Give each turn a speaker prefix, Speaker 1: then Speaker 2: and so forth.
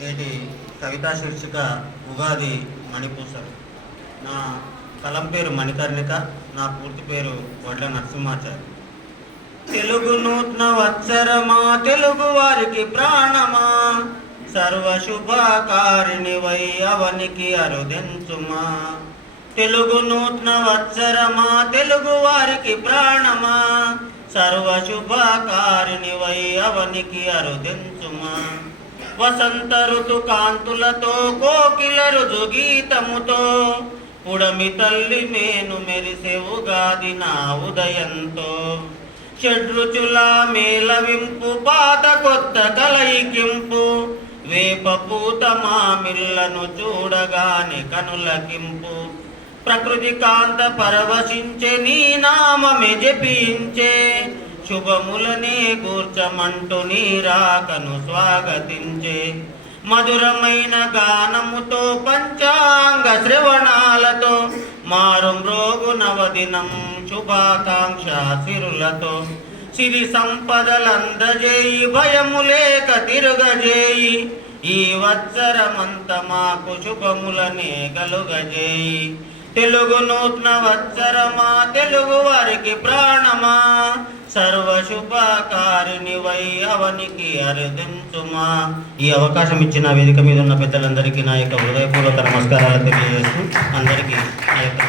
Speaker 1: నేటి కవితా శీర్షిక ఉగాది మణిపూసలు. నా కలం పేరు మణికర్ణిక నా పూర్తి పేరు వడ్ల నరసింహాచారి. తెలుగు నూతన వత్సరమా తెలుగు వారికి ప్రాణమా? సర్వశుభకారిణి వై అవనికి అరుదెంచుమా? తెలుగు నూతన వత్సరమా తెలుగు వారికి ప్రాణమా? సర్వశుభకారిణి వై అవనికి అరుదెంచుమా? వసంత ఋతు కాంతులతో కోకిల జుగీతముతో పుడమి తల్లి నేను మెరిసే ఉగాది నా ఉదయంతో. షడ్రుచుల మేలవింపు పాత కొత్త కలయికింపు వేప పూత మామిళ్ళను చూడగానే కనులకింపు ప్రకృతి కాంత పరవశించే నీ నామమే జపించే. శుభములనే కూర్చమంటూ నీ రాకను స్వాగతించే. మధురమైన గానముతో పంచాంగ శ్రవణాలతో మారు మ్రోగు నవదినం శుభాకాంక్ష సిరులతో. సిరి సంపదలందజేయి భయము లేక తిరుగజేయి. ఈ వత్సరమంత మాకు శుభములనే కలుగజేయి తెలుగు నూత్న వత్సరమా తెలుగు వారికి ప్రాణమా. సర్వ అవనికి అరుదించుమా ఈ అవకాశం ఇచ్చిన వేదిక మీద ఉన్న పెద్దలందరికీ నా యొక్క హృదయపూర్వక నమస్కారాలు తెలియజేస్తూ అందరికీ నా యొక్క